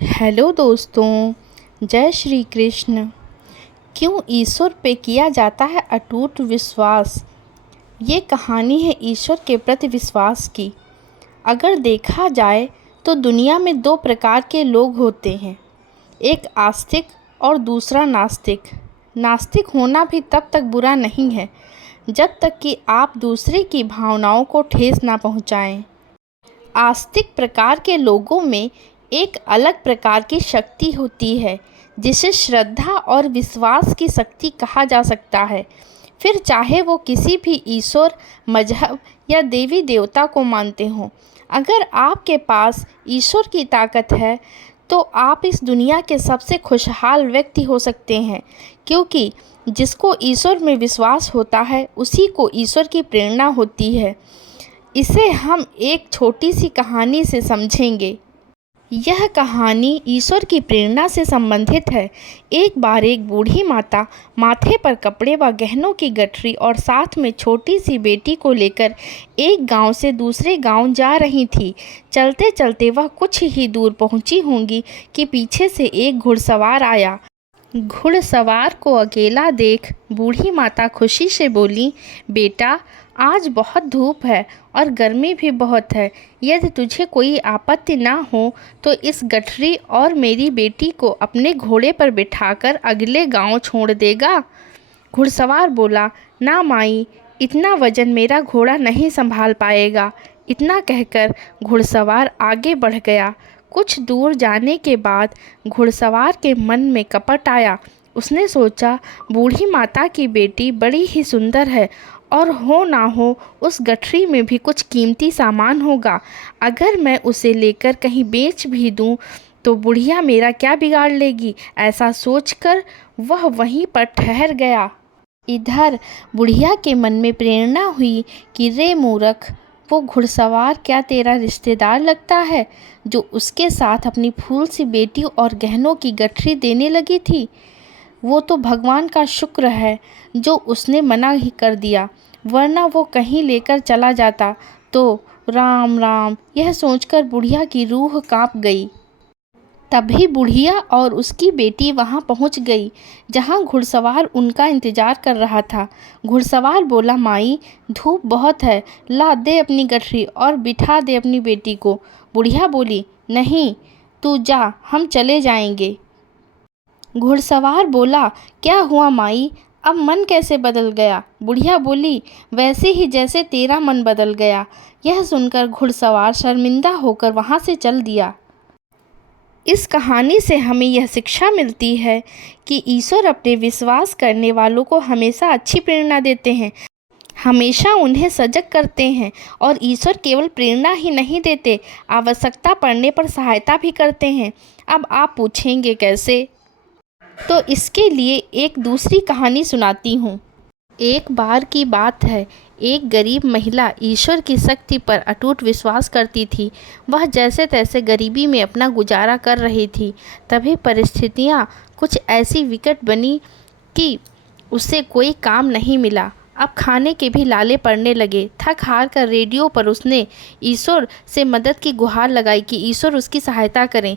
Hello दोस्तों, जय श्री कृष्ण। क्यों ईश्वर पे किया जाता है अटूट विश्वास। ये कहानी है ईश्वर के प्रति विश्वास की। अगर देखा जाए तो दुनिया में दो प्रकार के लोग होते हैं, एक आस्तिक और दूसरा नास्तिक। नास्तिक होना भी तब तक बुरा नहीं है जब तक कि आप दूसरे की भावनाओं को ठेस ना पहुंचाएं। आस्तिक प्रकार के लोगों में एक अलग प्रकार की शक्ति होती है जिसे श्रद्धा और विश्वास की शक्ति कहा जा सकता है। फिर चाहे वो किसी भी ईश्वर, मजहब या देवी देवता को मानते हों। अगर आपके पास ईश्वर की ताकत है तो आप इस दुनिया के सबसे खुशहाल व्यक्ति हो सकते हैं, क्योंकि जिसको ईश्वर में विश्वास होता है उसी को ईश्वर की प्रेरणा होती है। इसे हम एक छोटी सी कहानी से समझेंगे। यह कहानी ईश्वर की प्रेरणा से संबंधित है। एक बार एक बूढ़ी माता माथे पर कपड़े व गहनों की गठरी और साथ में छोटी सी बेटी को लेकर एक गांव से दूसरे गांव जा रही थी। चलते चलते वह कुछ ही दूर पहुंची होंगी कि पीछे से एक घुड़सवार आया। घुड़सवार को अकेला देख बूढ़ी माता खुशी से बोली, बेटा, आज बहुत धूप है और गर्मी भी बहुत है। यदि तुझे कोई आपत्ति ना हो तो इस गठरी और मेरी बेटी को अपने घोड़े पर बिठाकर अगले गांव छोड़ देगा। घुड़सवार बोला, ना माई, इतना वजन मेरा घोड़ा नहीं संभाल पाएगा। इतना कहकर घुड़सवार आगे बढ़ गया। कुछ दूर जाने के बाद घुड़सवार के मन में कपट आया। उसने सोचा, बूढ़ी माता की बेटी बड़ी ही सुंदर है और हो ना हो उस गठरी में भी कुछ कीमती सामान होगा। अगर मैं उसे लेकर कहीं बेच भी दूं तो बुढ़िया मेरा क्या बिगाड़ लेगी। ऐसा सोचकर वह वहीं पर ठहर गया। इधर बुढ़िया के मन में प्रेरणा हुई कि रे मूर्ख, वो घुड़सवार क्या तेरा रिश्तेदार लगता है जो उसके साथ अपनी फूल सी बेटी और गहनों की गठरी देने लगी थी। वो तो भगवान का शुक्र है जो उसने मना ही कर दिया, वरना वो कहीं लेकर चला जाता तो राम राम। यह सोचकर बुढ़िया की रूह कांप गई। तभी बुढ़िया और उसकी बेटी वहां पहुंच गई जहां घुड़सवार उनका इंतजार कर रहा था। घुड़सवार बोला, माई, धूप बहुत है, ला दे अपनी गठरी और बिठा दे अपनी बेटी को। बुढ़िया बोली, नहीं, तू जा, हम चले जाएंगे। घुड़सवार बोला, क्या हुआ माई, अब मन कैसे बदल गया। बुढ़िया बोली, वैसे ही जैसे तेरा मन बदल गया। यह सुनकर घुड़सवार शर्मिंदा होकर वहां से चल दिया। इस कहानी से हमें यह शिक्षा मिलती है कि ईश्वर अपने विश्वास करने वालों को हमेशा अच्छी प्रेरणा देते हैं, हमेशा उन्हें सजग करते हैं। और ईश्वर केवल प्रेरणा ही नहीं देते, आवश्यकता पड़ने पर सहायता भी करते हैं। अब आप पूछेंगे कैसे, तो इसके लिए एक दूसरी कहानी सुनाती हूँ। एक बार की बात है, एक गरीब महिला ईश्वर की शक्ति पर अटूट विश्वास करती थी। वह जैसे तैसे गरीबी में अपना गुजारा कर रही थी। तभी परिस्थितियाँ कुछ ऐसी विकट बनी कि उसे कोई काम नहीं मिला। अब खाने के भी लाले पड़ने लगे। थक हार कर रेडियो पर उसने ईश्वर से मदद की गुहार लगाई कि ईश्वर उसकी सहायता करें।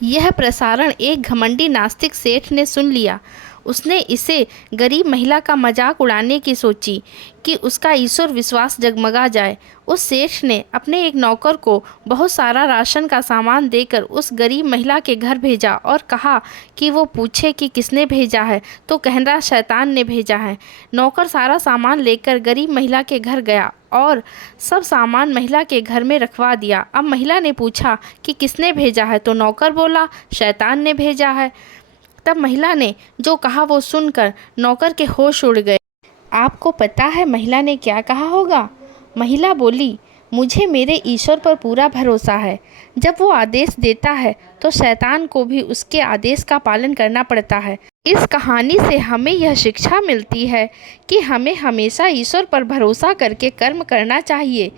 यह प्रसारण एक घमंडी नास्तिक सेठ ने सुन लिया। उसने इसे गरीब महिला का मजाक उड़ाने की सोची कि उसका ईश्वर विश्वास जगमगा जाए। उस सेठ ने अपने एक नौकर को बहुत सारा राशन का सामान देकर उस गरीब महिला के घर भेजा और कहा कि वो पूछे कि किसने भेजा है तो कहना शैतान ने भेजा है। नौकर सारा सामान लेकर गरीब महिला के घर गया और सब सामान महिला के घर में रखवा दिया। अब महिला ने पूछा कि किसने भेजा है तो नौकर बोला, शैतान ने भेजा है। तब महिला ने जो कहा वो सुनकर नौकर के होश उड़ गए। आपको पता है महिला ने क्या कहा होगा? महिला बोली, मुझे मेरे ईश्वर पर पूरा भरोसा है। जब वो आदेश देता है तो शैतान को भी उसके आदेश का पालन करना पड़ता है। इस कहानी से हमें यह शिक्षा मिलती है कि हमें हमेशा ईश्वर पर भरोसा करके कर्म करना चाहिए।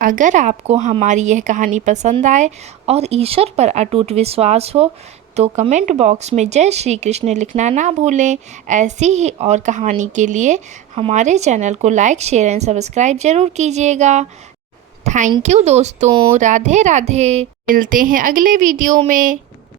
अगर आपको हमारी यह कहानी पसंद आए और ईश्वर पर अटूट विश्वास हो तो कमेंट बॉक्स में जय श्री कृष्ण लिखना ना भूलें। ऐसी ही और कहानी के लिए हमारे चैनल को लाइक, शेयर एंड सब्सक्राइब जरूर कीजिएगा। थैंक यू दोस्तों, राधे राधे। मिलते हैं अगले वीडियो में।